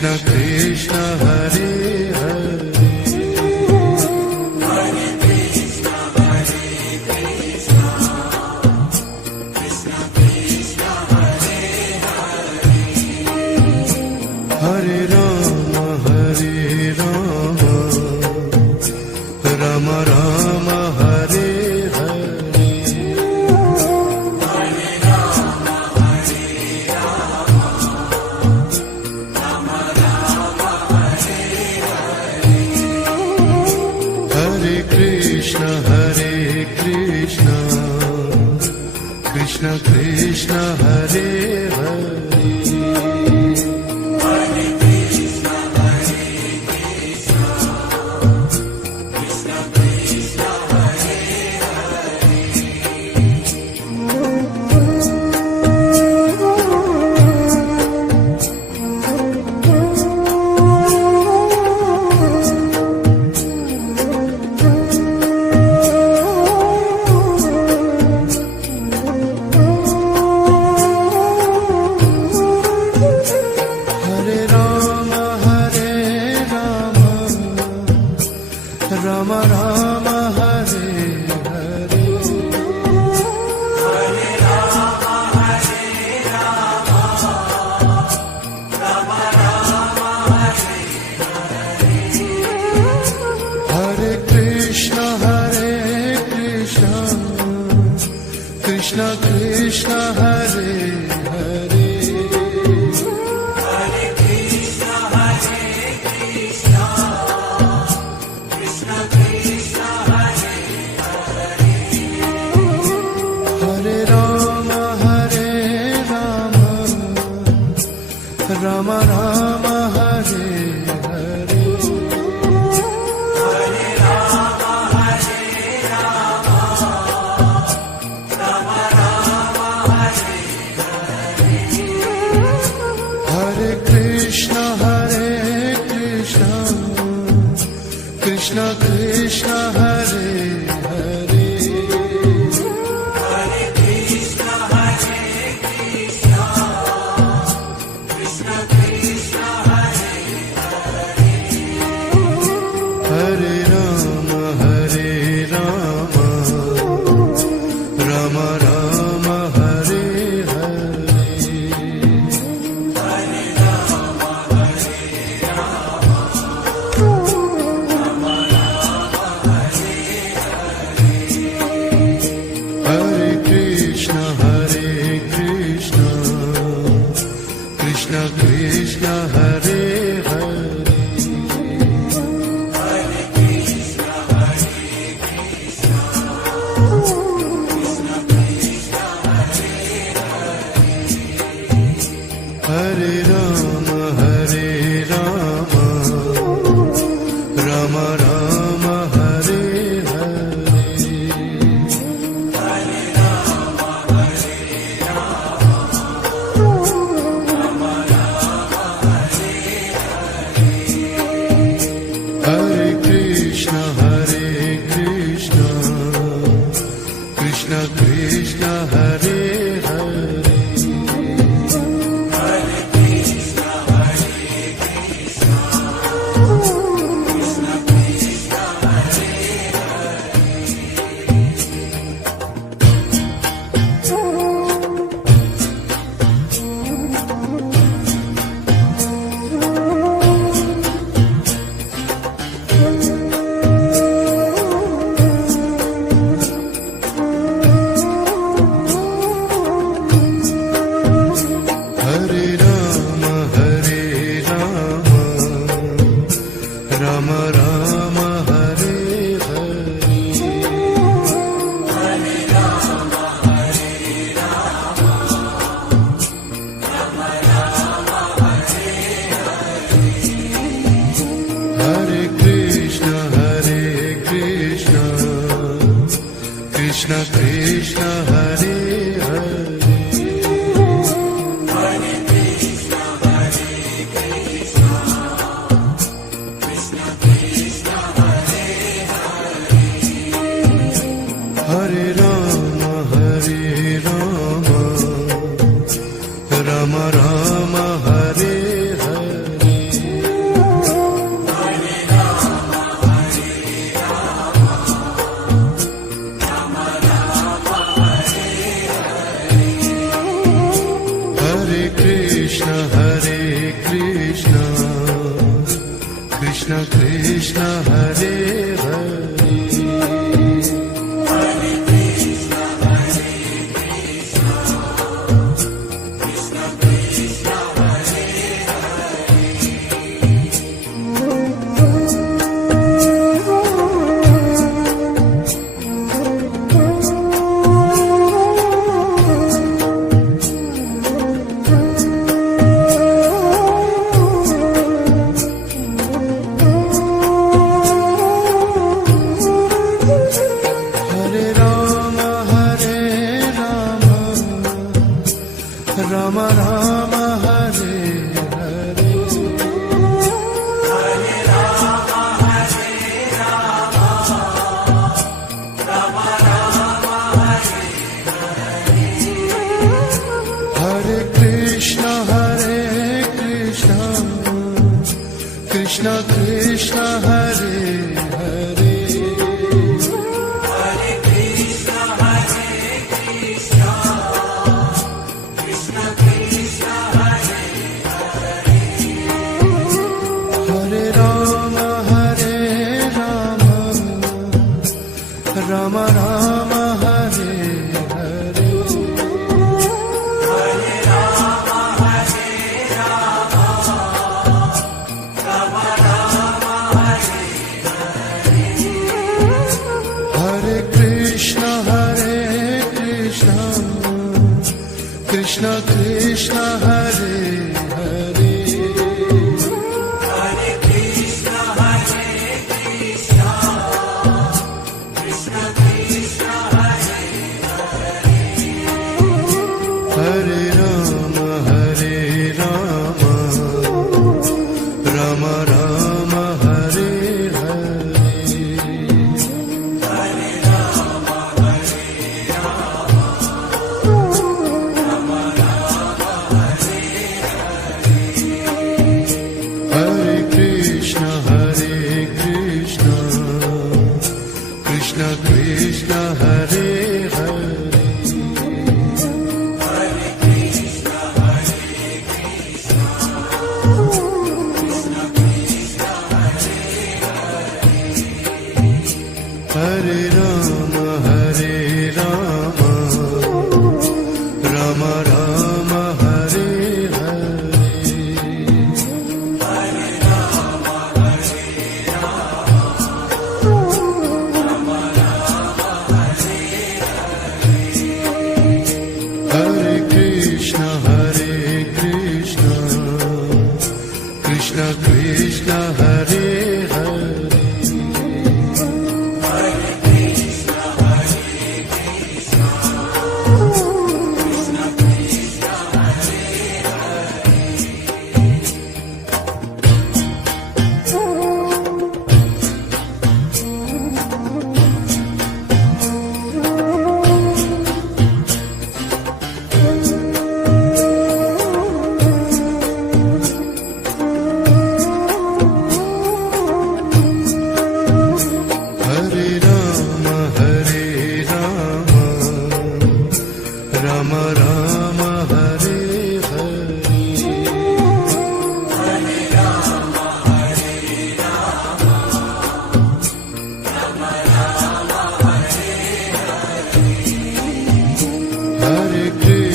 Krishna Krishna Hare Hare Hare Ram Ram Ram Hare Hare Hare Krishna Krishna Krishna Hare Hare Ram Ram Hare Hare Hare Krishna Krishna Krishna Hare Hare Ram Ram Hare Hare Hare Krishna Krishna Krishna Hare Hare Hare Ram Ram Ram Hare Hare Hare Krishna Krishna Krishna Hare Hare Hare Ram Ram Ram Hare Hare Hare Krishna Krishna Krishna Hare Hare Ram Ram Hare Hare Hare Krishna Krishna Krishna Hare Hare Hare Ram Ram Ram Hare Hare Rama Rama Hare Hare Hare Krishna Krishna Krishna Hare Hare Hare Rama Rama Rama Hare Hare Hare Krishna Krishna Krishna Hare Hare Hare Rama Rama Rama Hare Hare Hare Krishna Krishna Krishna Hare Hare Hare Rama Rama Rama Hare Hare Hare Krishna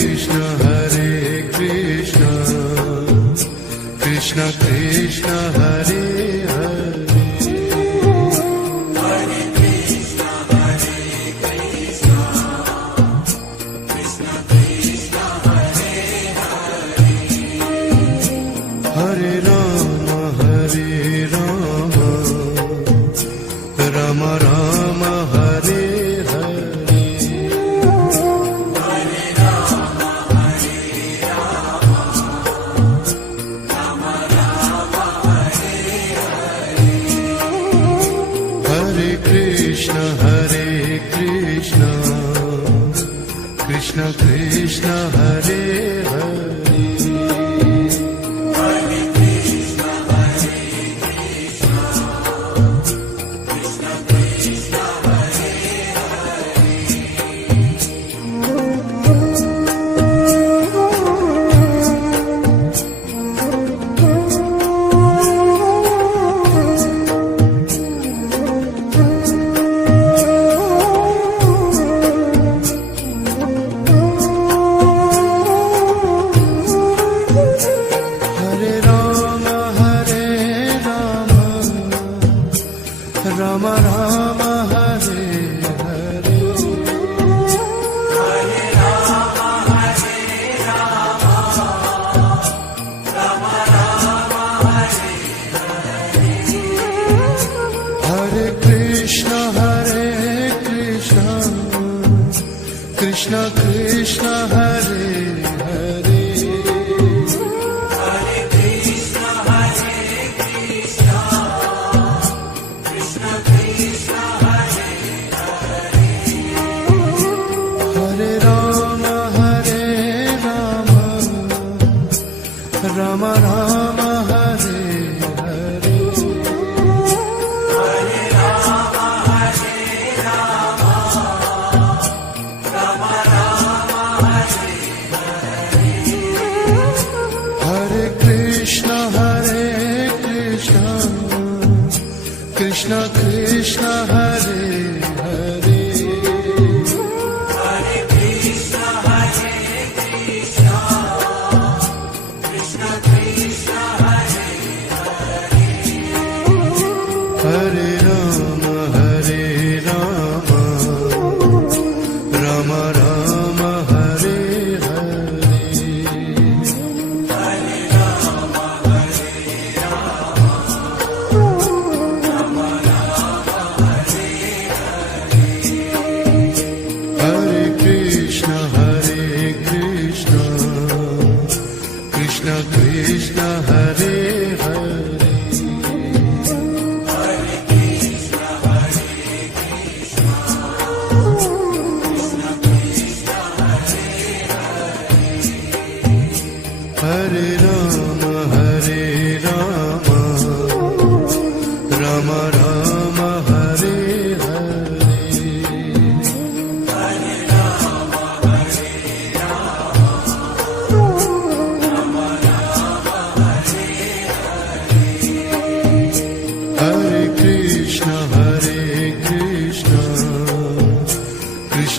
Krishna Krishna Hare Hare Hare Rama Rama Rama Hare Hare Hare Krishna Krishna Krishna Hare Hare Rama Rama Hare Hare Hare Krishna Krishna Krishna Hare Hare Hare Rama Rama Rama Hare Hare Hare Krishna Krishna Krishna Hare Hare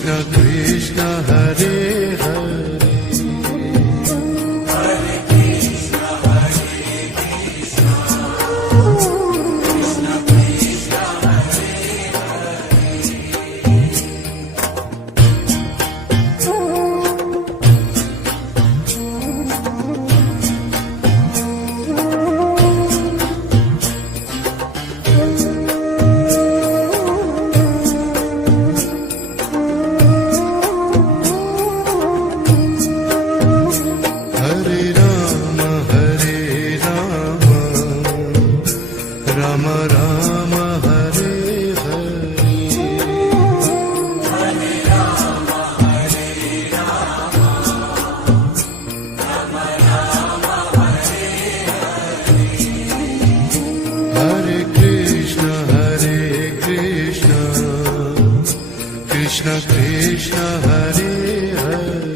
Krishna Krishna Hare Hare Krishna Krishna Hare Hare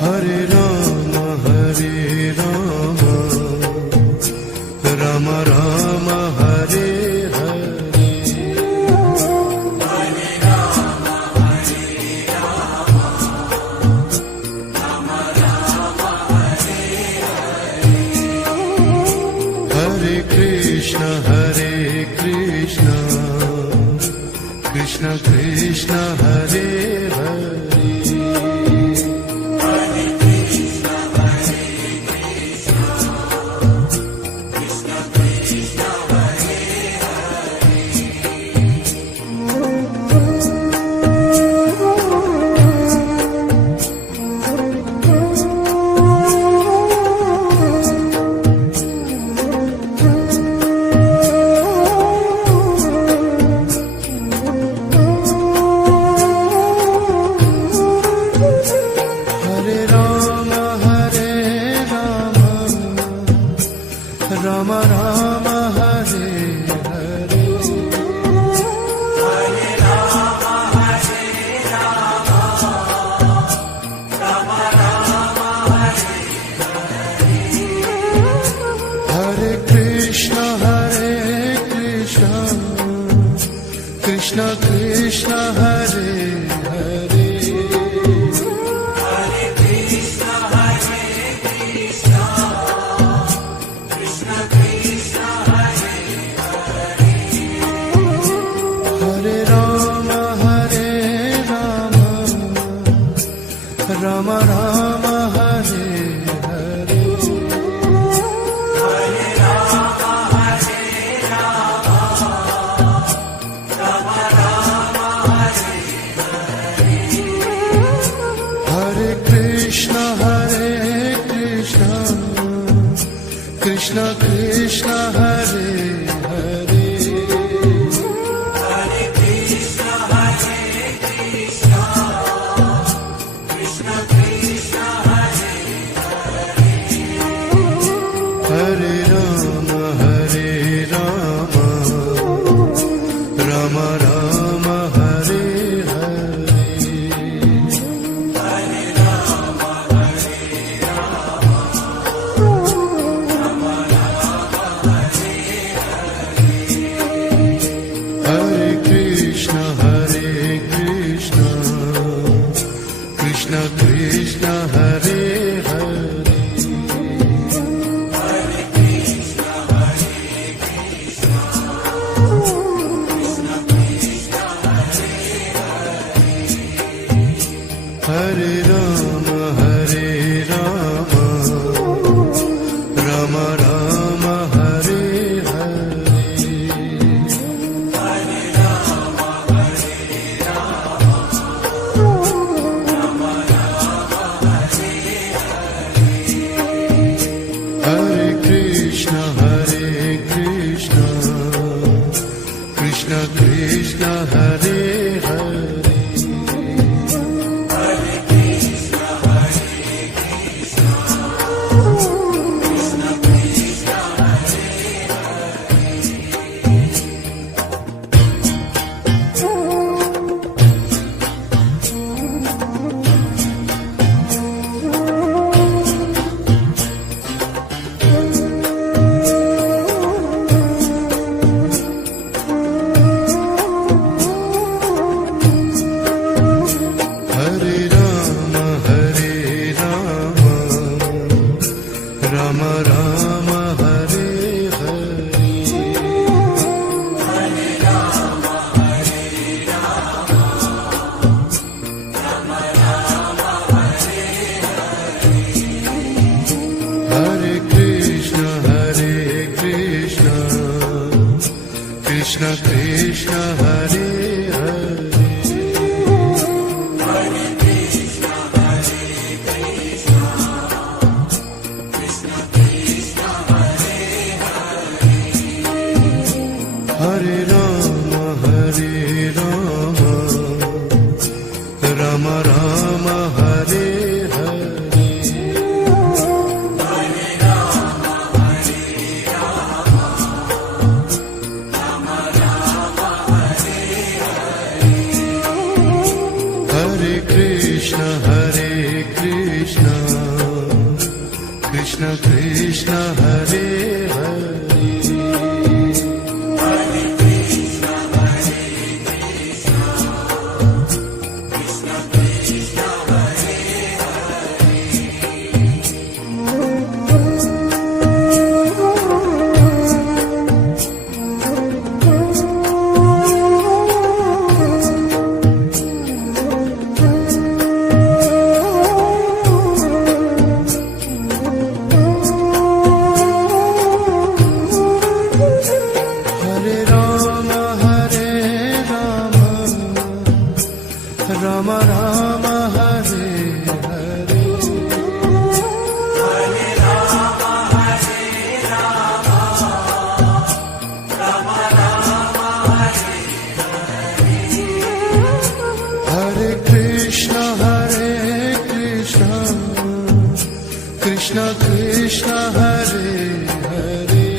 Hare Rama Hare Rama Rama Rama Hare Hare Hare Krishna Krishna Krishna Hare Hare Rama Rama Hare Hare Hare Rama Hare Rama Rama Rama Hare Hare Hare Krishna Krishna Krishna Hare Hare Rama Rama Hare Hare Hare Rama Hare Rama Rama Rama Hare Hare Hare Krishna Krishna Krishna Hare Hare Hare Rama Hare Rama Rama Rama Hare Hare Hare Rama Hare Rama Rama Rama Hare Hare Hare Krishna Krishna Krishna Hare Hare Hare Rama Hare Rama Rama Rama Hare Hare Hare Rama Hare Rama Rama Rama Hare Hare Krishna Hare Hare Hare Rama Rama Rama Hare Hare Hare Krishna Krishna Krishna Hare Hare Rama Rama Hare Hare Hare Rama Hare Rama Rama Rama Hare Hare Hare Krishna Krishna Krishna Hare Hare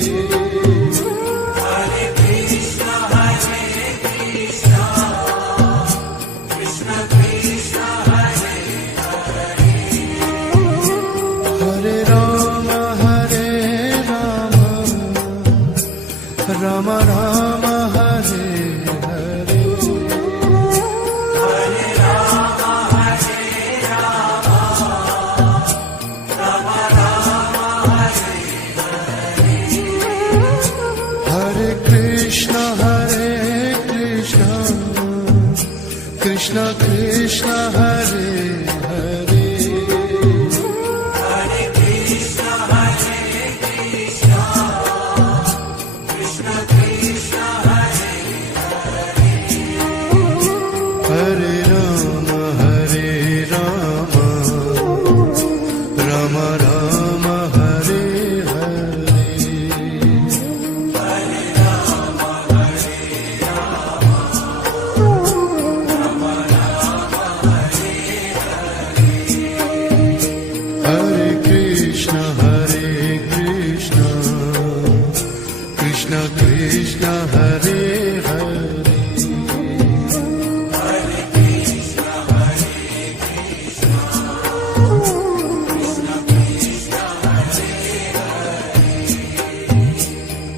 Rama Rama Hare Hare Hare Rama Hare Rama Rama Rama Hare Hare Hare Krishna Krishna Krishna Hare Hare Hare Rama Rama Rama Hare Hare Hare Rama Hare Rama Rama Rama Hare Hare Hare Krishna Krishna Krishna Hare Hare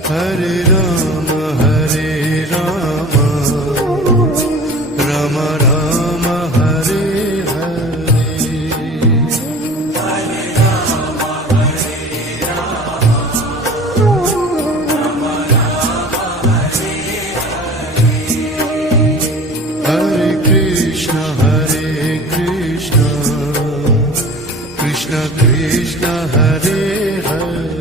Hare Rama Rama Rama Hare Hare Hare Rama Hare Rama Rama Rama Hare Hare Hare Krishna Krishna Krishna Hare Hare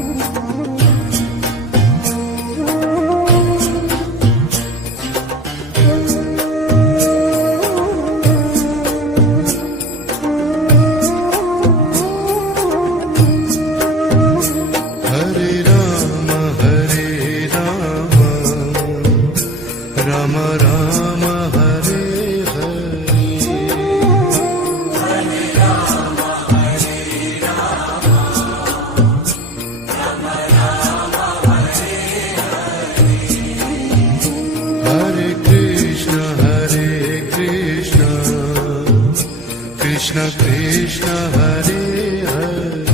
Rama Rama Hare Hare Hare Rama Hare Rama Rama Rama Hare Hare Hare Krishna Krishna Krishna Hare Hare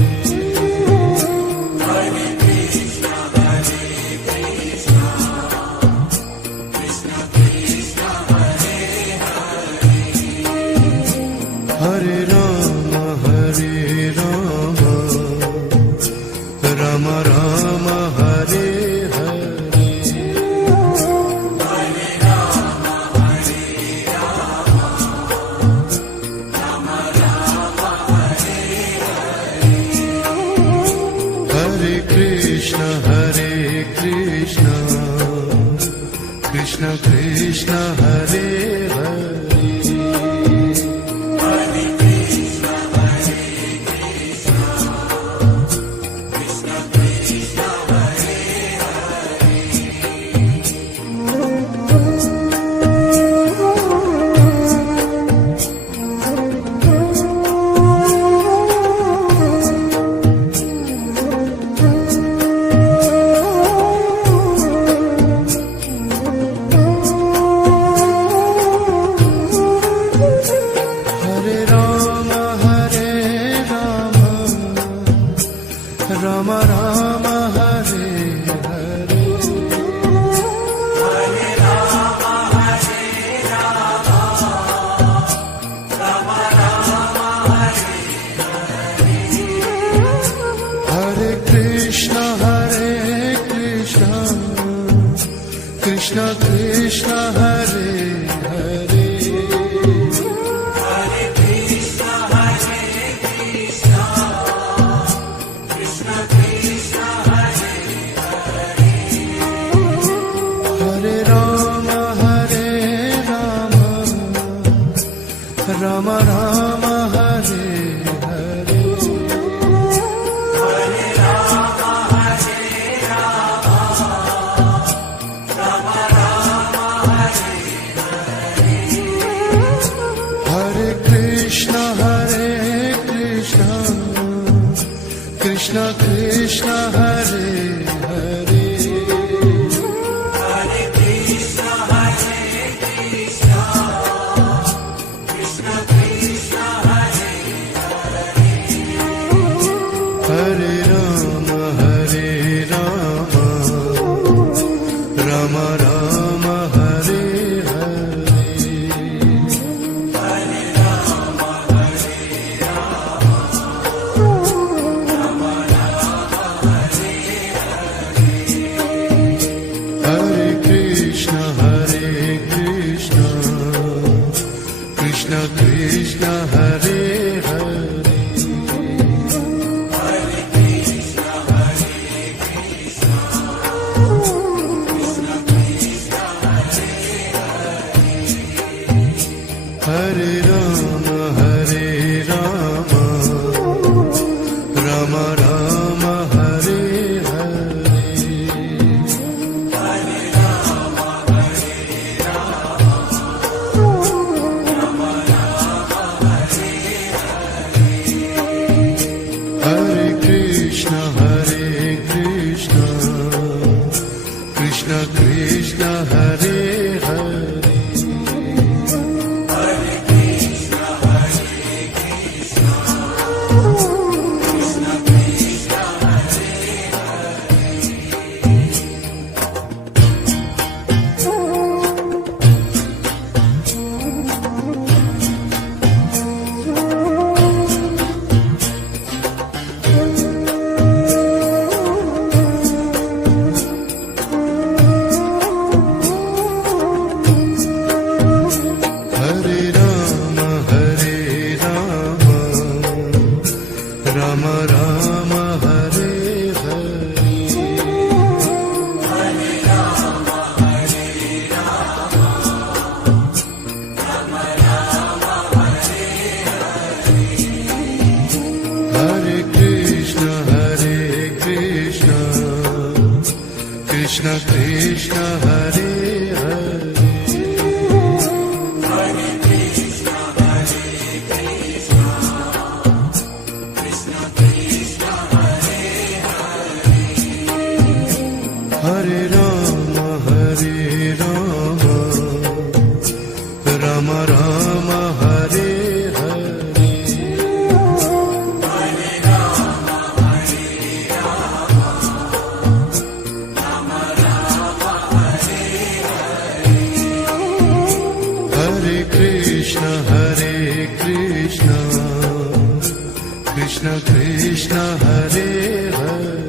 Hare Rama Rama Rama Hare Hare Krishna Krishna Hare Hare Hare Rama Hare Rama Rama Rama Hare Hare Hare Krishna Krishna Krishna Hare Hare Hare Rama Hare Rama Rama Rama Hare Hare Hare Krishna Krishna Krishna Hare Hare Hare Rama Hare Rama Rama Rama Hare Hare Hare Krishna Krishna Krishna Hare Hare Hare Rama Hare Rama Rama Rama Hare Hare Hare Krishna Krishna Krishna Hare Hare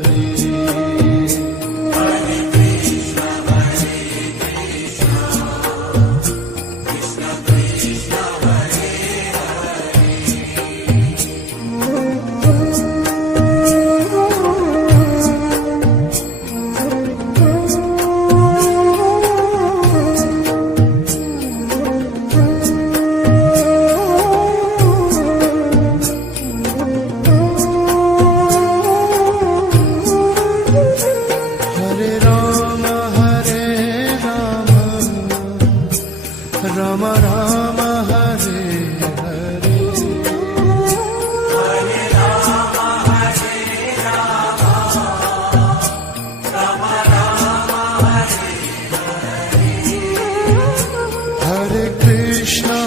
Hare Rama Hare Rama Rama Rama Hare Hare Hare Krishna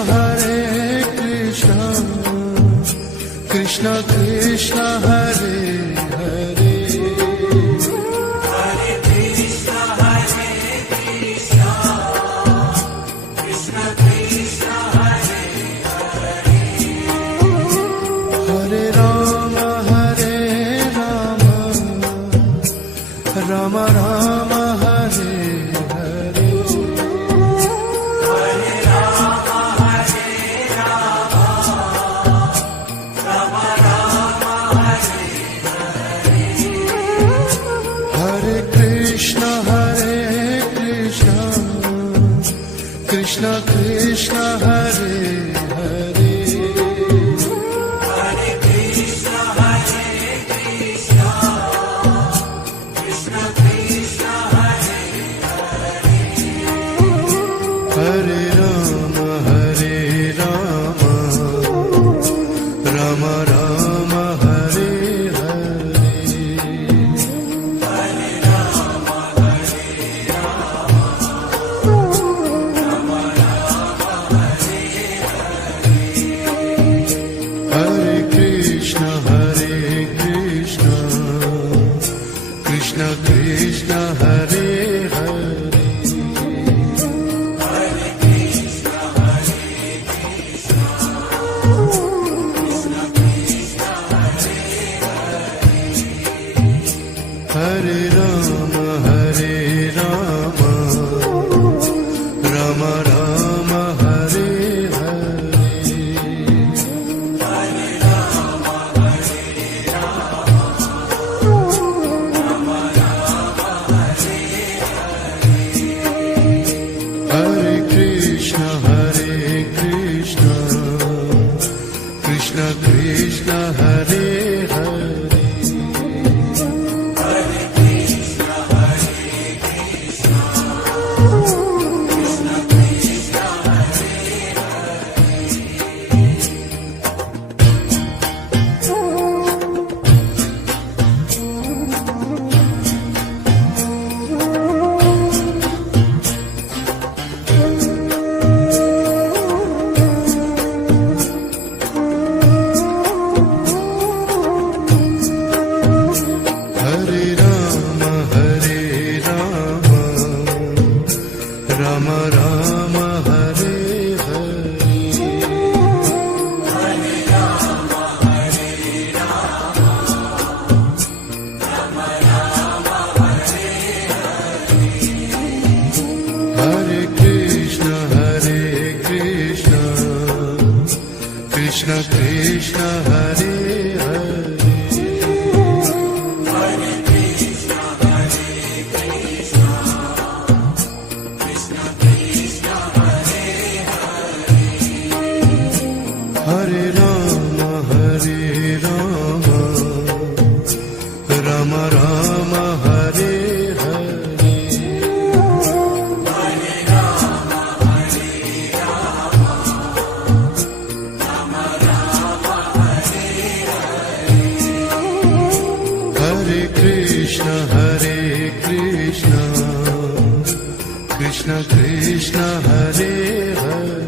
Krishna Krishna Hare Hare Hare Rama Hare Rama Rama Rama Hare Hare Hare Krishna Krishna Krishna Hare Hare Hare Rama Hare Rama Rama Rama Hare Hare Krishna Hare Hare Krishna Krishna Hare Hare Hare Rama Rama Rama Hare Hare Hare Krishna Krishna Krishna Hare Hare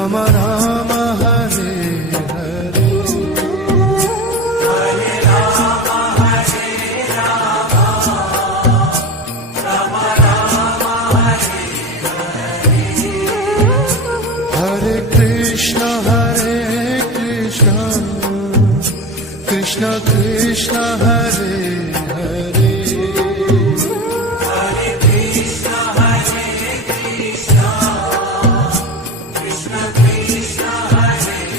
Rama Rama Hare Hare Hare Rama Hare Rama Rama Rama Hare Hare Hare Krishna Krishna Krishna Hare Hare Rama Rama Hare Hare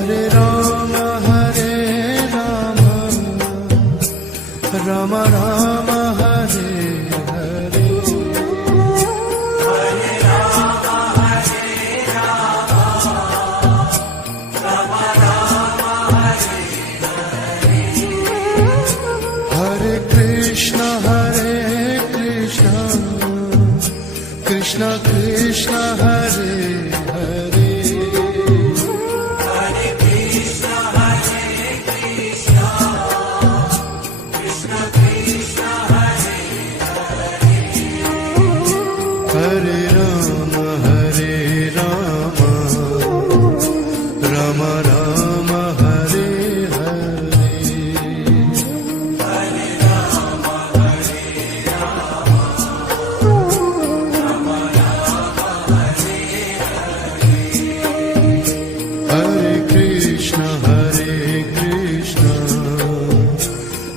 Hare Rama Hare Rama Rama Rama Hare Hare Hare Krishna Krishna Krishna Hare Hare Hare Rama Rama Rama Hare Hare Hare Rama Hare Rama Rama Rama Hare Hare Hare Krishna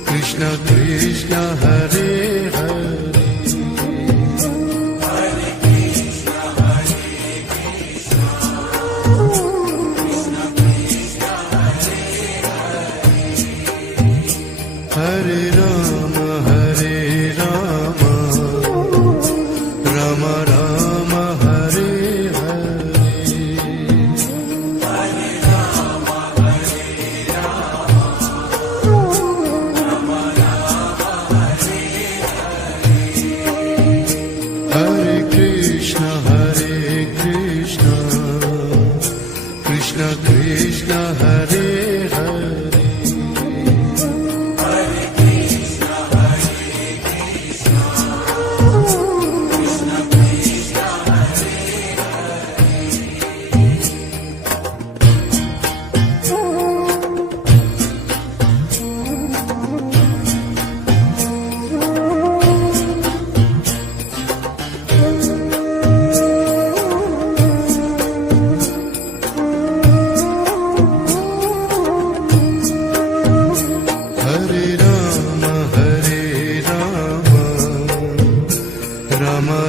Krishna Krishna Hare Hare Hare Krishna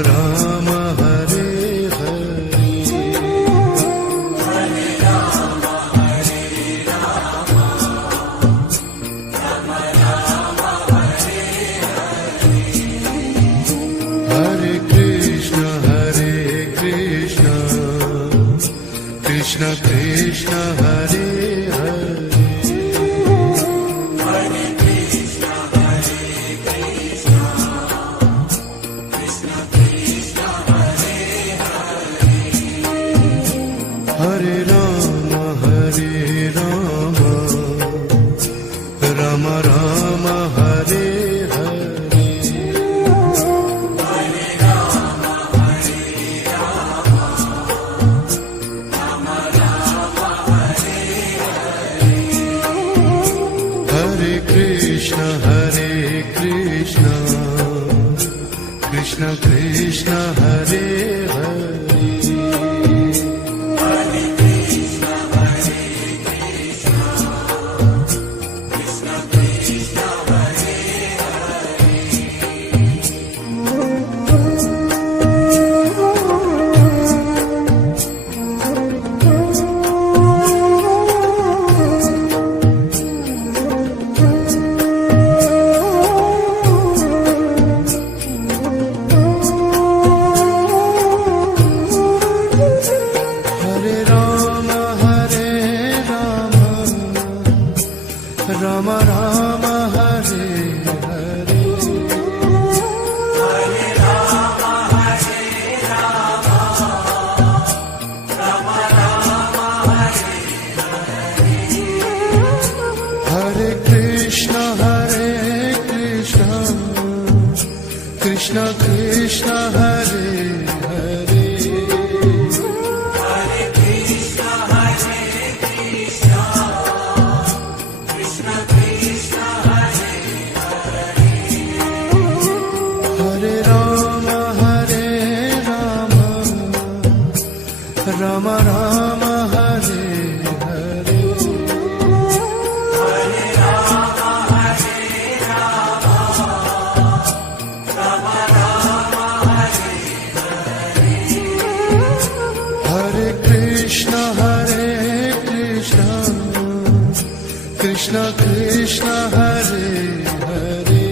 Ram Hare Hare Hare Krishna Krishna Krishna Hare Hare Hare Ram Ram Ram Hare Hare Hare Krishna Krishna Krishna Hare Hare Ram Ram Hare Hare Hare Krishna Krishna Krishna Hare Hare Ram Ram Hare Hare Hare Krishna Krishna Krishna Hare Hare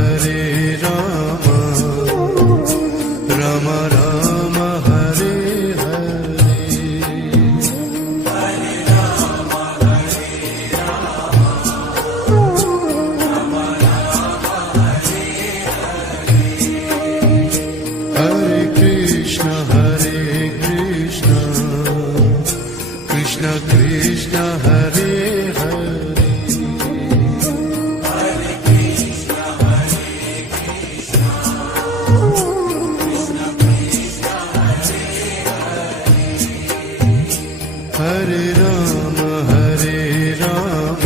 Hare Ram Ram Ram Hare Hare Hare Krishna Krishna Krishna Hare Hare Hare Ram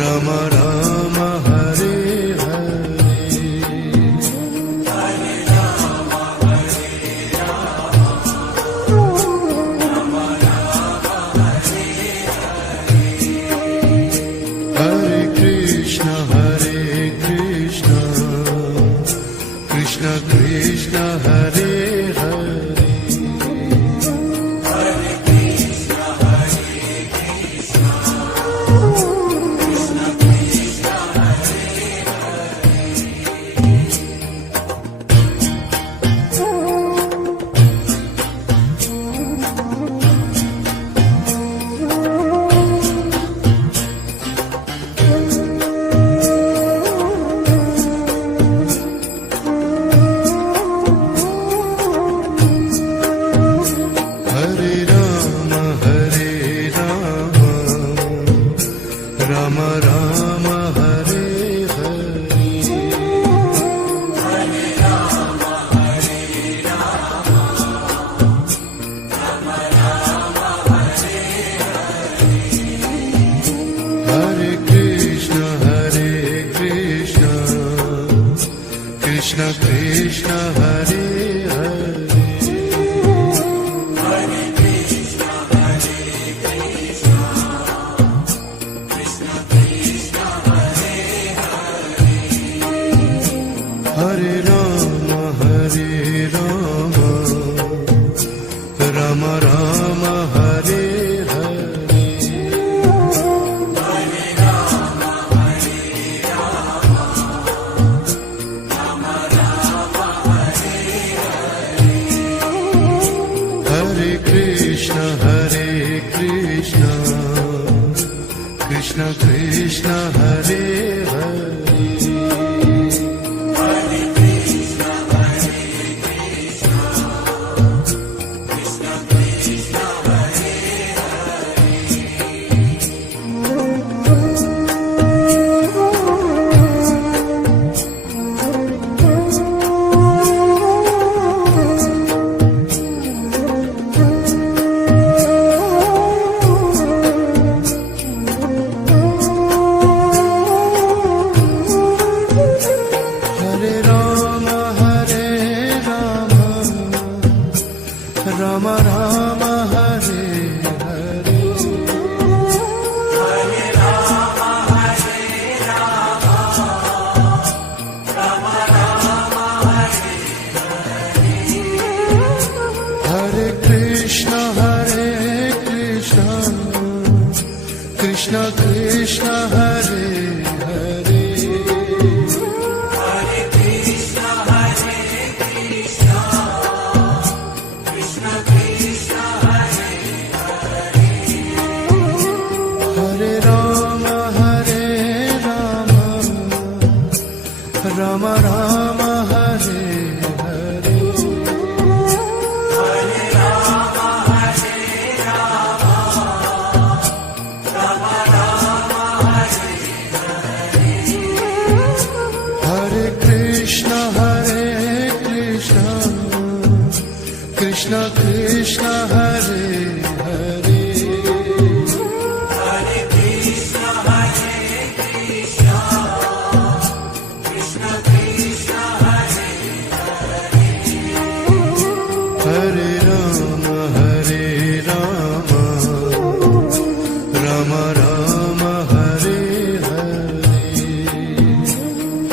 Ram Ram Hare Hare Hare Krishna Krishna Krishna Hare Hare Rama, Rama Rama Hare Hare, Hare Krishna, Krishna Krishna, Hare Hare. Rama Rama Hare Hare, Hare Rama Hare Rama, Rama Rama Hare Hare. Hare Krishna, Krishna Krishna, Hare Hare, Hare Krishna, Krishna Krishna, Hare Hare. Hare Rama, Rama Rama, Hare Hare, Hare Rama Hare Rama, Rama Rama Hare Hare. Hare Krishna, Krishna Krishna, Hare Hare, Hare Krishna, Krishna Krishna, Hare Hare. Hare Rama, Rama Rama, Hare Hare,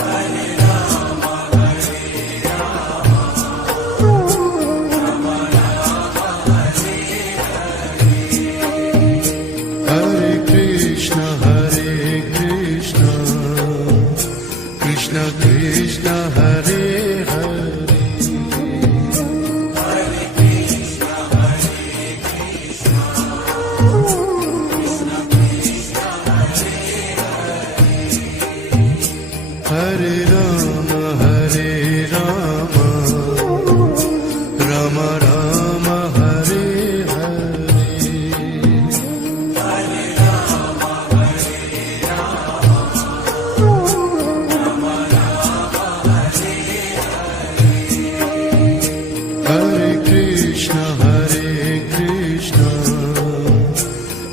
Hare Rama Hare Rama, Rama Rama Hare Hare. Hare Krishna, Krishna Krishna, Hare Hare, Hare Krishna, Krishna Krishna, Hare Hare. Hare Rama, Rama Rama, Hare Hare, Hare Rama Hare Rama, Rama Rama Hare Hare. Hare Krishna,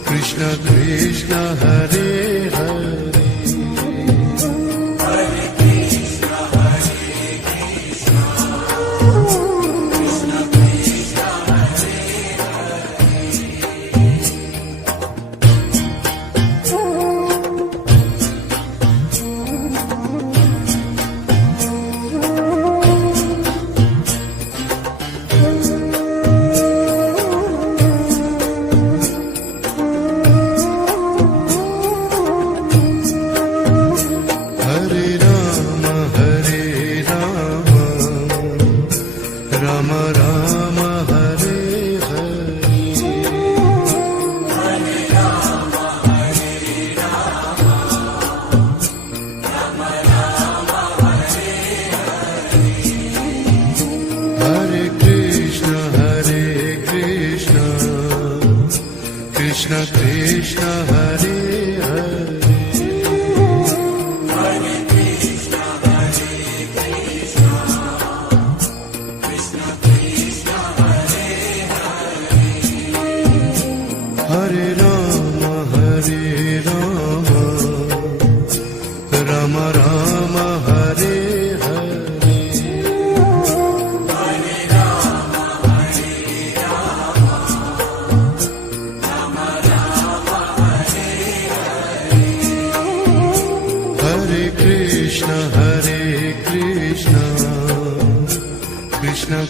Krishna Krishna, Hare Hare, Hare Krishna, Krishna Krishna, Hare Hare Rama, Rama Rama, Hare Hare, Hare Rama Hare Rama, Rama Rama Hare Hare. Hare Krishna, Krishna Krishna, Hare Hare, Hare Krishna, Krishna Krishna,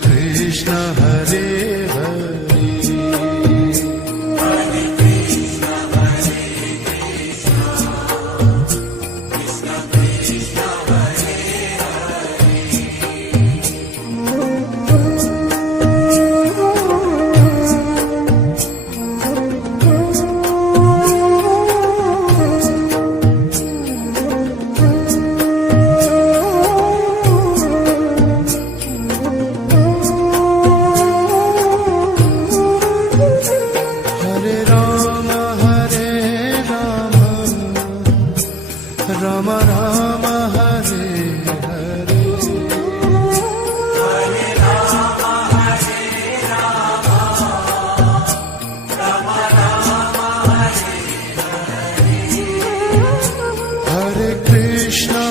Krishna Hare Hare Ram Ram Hare Hare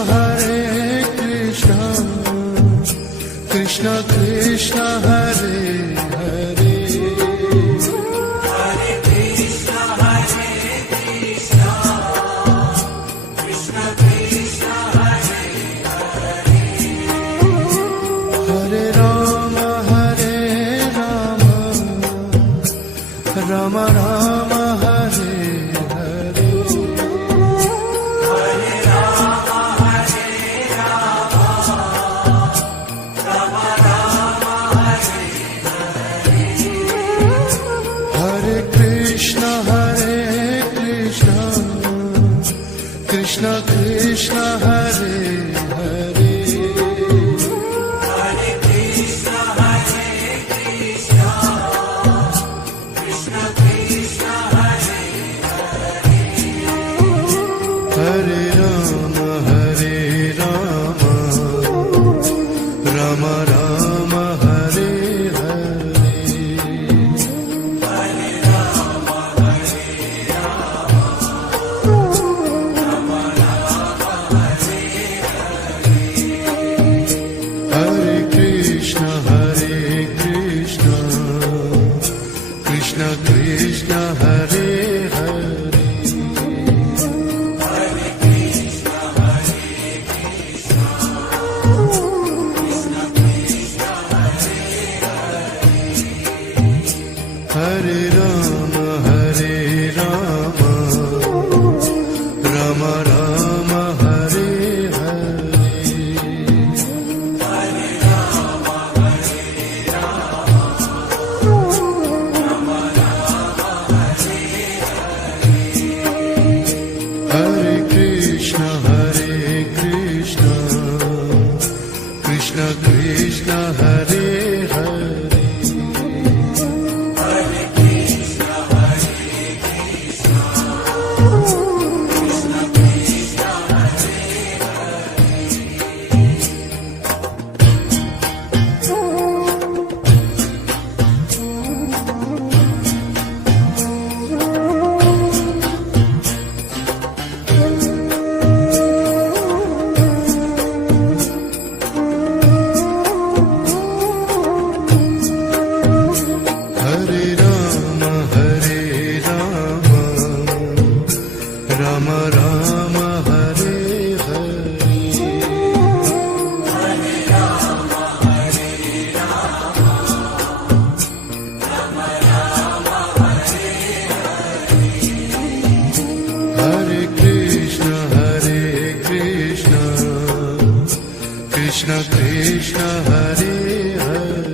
Hare Krishna Krishna Krishna Hare Hare Ram Ram Hare Hare Hare Krishna Krishna Krishna Hare Hare Hare Ram Ram Ram Hare Hare Hare Krishna Krishna Krishna Hare Hare Hare Ram Ram Ram Hare Hare Hare Krishna Krishna Krishna Hare Hare Ram Ram Hare Hare Hare Krishna Krishna Krishna Hare Hare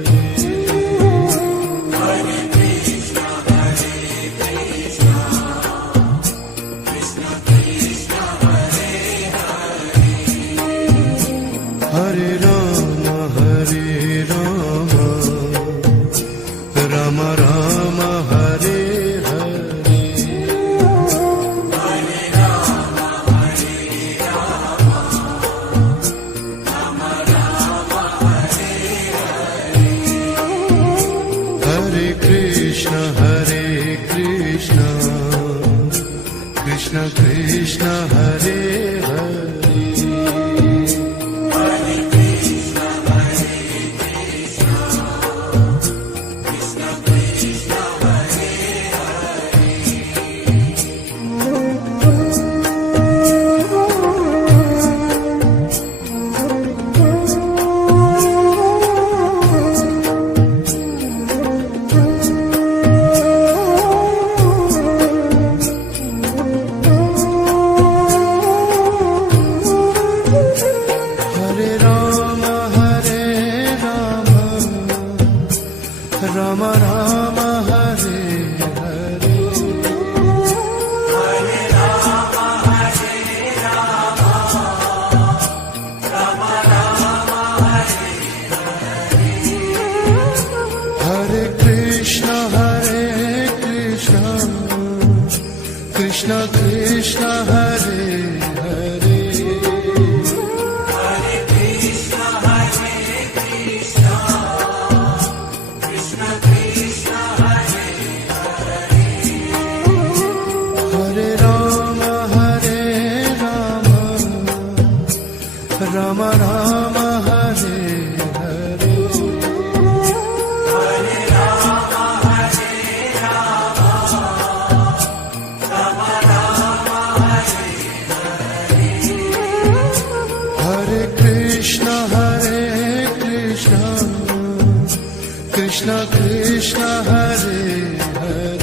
Hare Ram Ram Ram Hare Hare Hare Krishna Krishna Krishna Hare Hare Rama Rama Hare Hare Hare Krishna Krishna Krishna Hare Hare Hare Rama Rama Rama Hare Hare Hare Krishna Krishna Krishna Hare Hare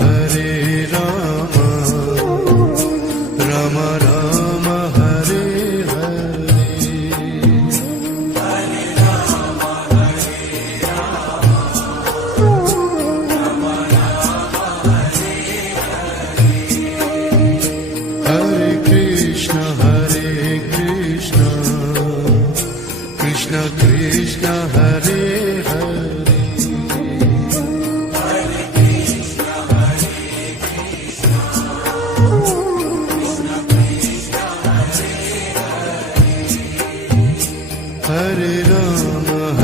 Hare Rama Rama Rama Hare Hare Hare Krishna Krishna Krishna Hare Hare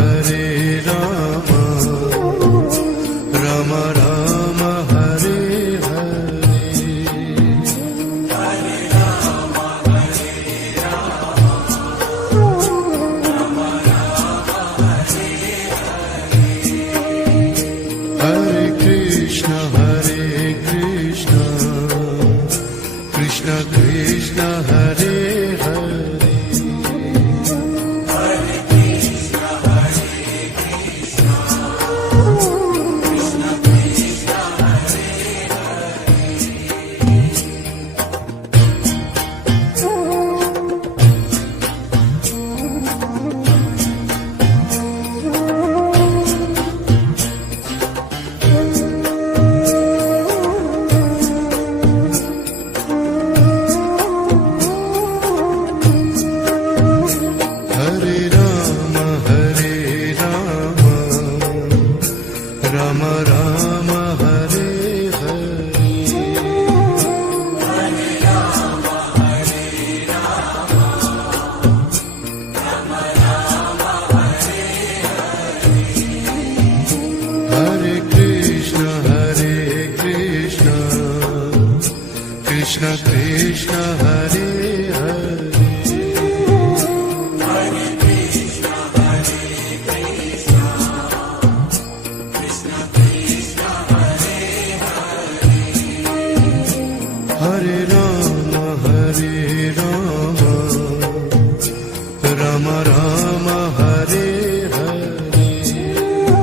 Hare Rama Rama Rama Hare Hare Hare Krishna Krishna Krishna Hare Hare Hare Rama Rama Rama Hare Hare Hare Krishna Krishna Krishna Hare Hare Hare Rama Rama Rama Hare Hare Hare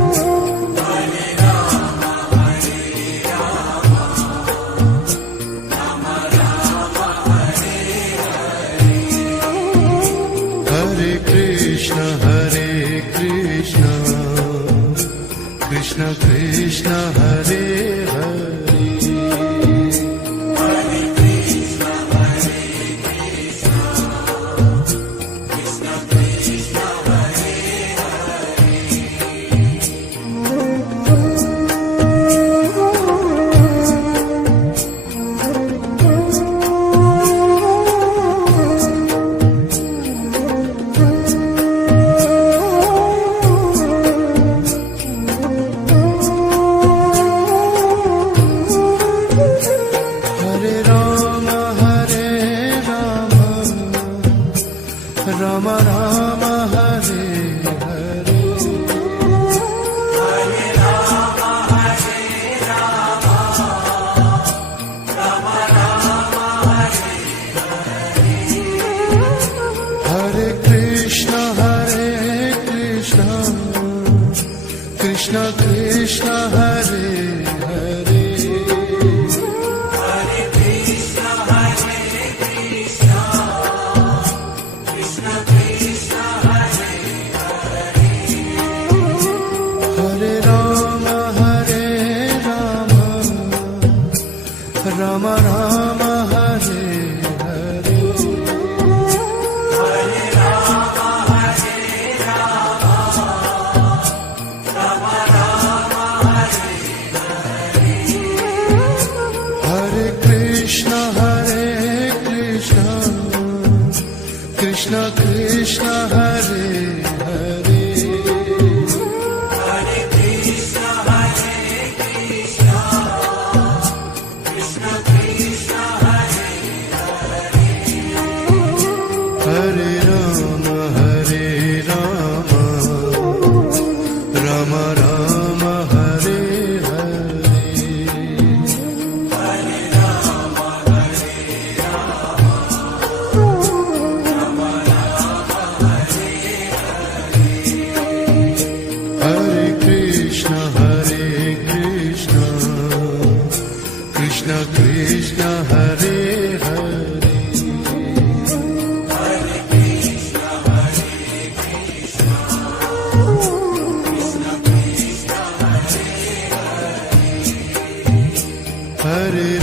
Rama Rama Hare Hare Hare Krishna Krishna Krishna Hare Hare Hare Rama Rama Rama Hare Hare Hare Krishna Krishna Krishna Hare Hare Hare